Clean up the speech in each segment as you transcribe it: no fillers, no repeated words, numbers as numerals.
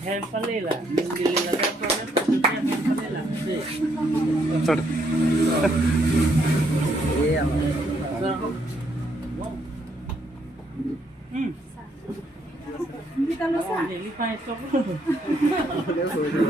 Hempalila, nililagay ang problem sa dunya hempalila. Sorry. Iya. Hindi ka masa. Hindi pa ito. Hindi dulu.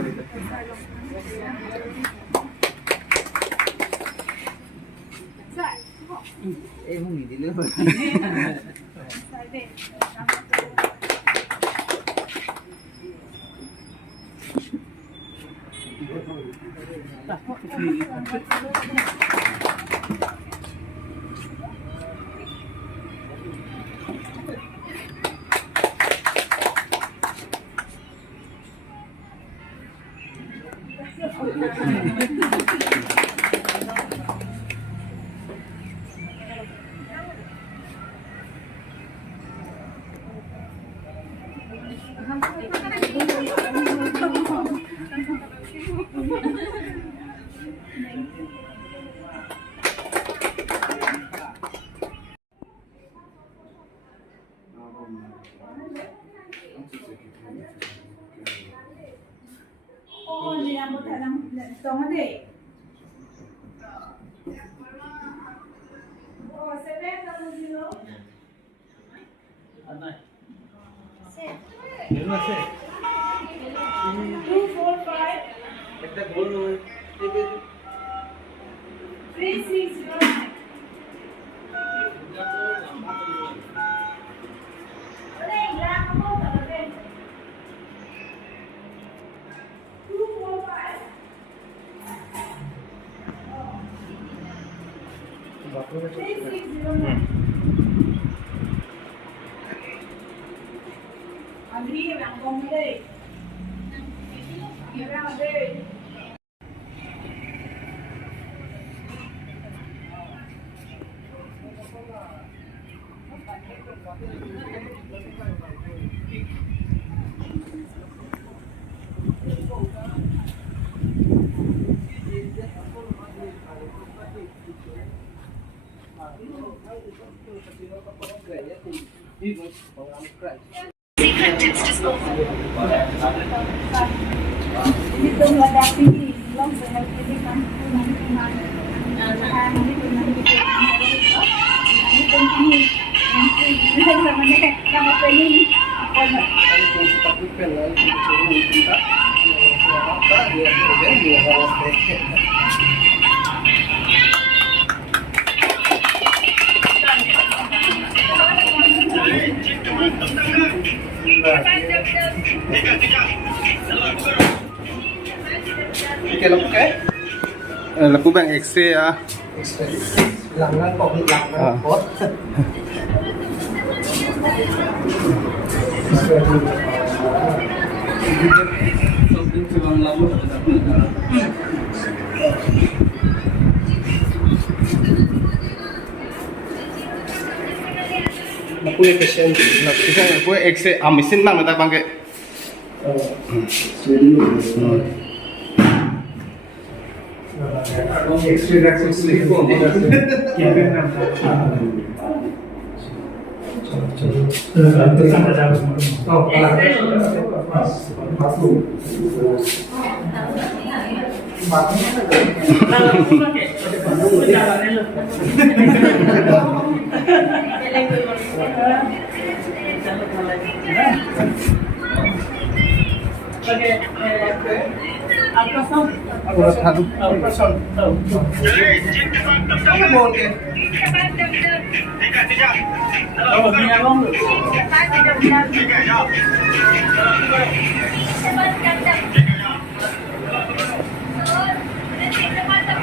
Oh, nilambot ka lang ito nga di. Oh, 700. Ano? 245 একটা গোল 3609. Ano yung graph mo? Talaga. 245. Oh. 3609. Agree, ang gomde. Grabe. Secret disposal. Dito nga dati lang sa healthy kan kumain. Dito na dito. Dito ni. Dito sa mga kama pening. Laku bang X-ray ah. Langan kok langan pot. Naku ya patient. Bisa aku X-ray mesin bang tak pakai. X-ray access slip ko. Oh,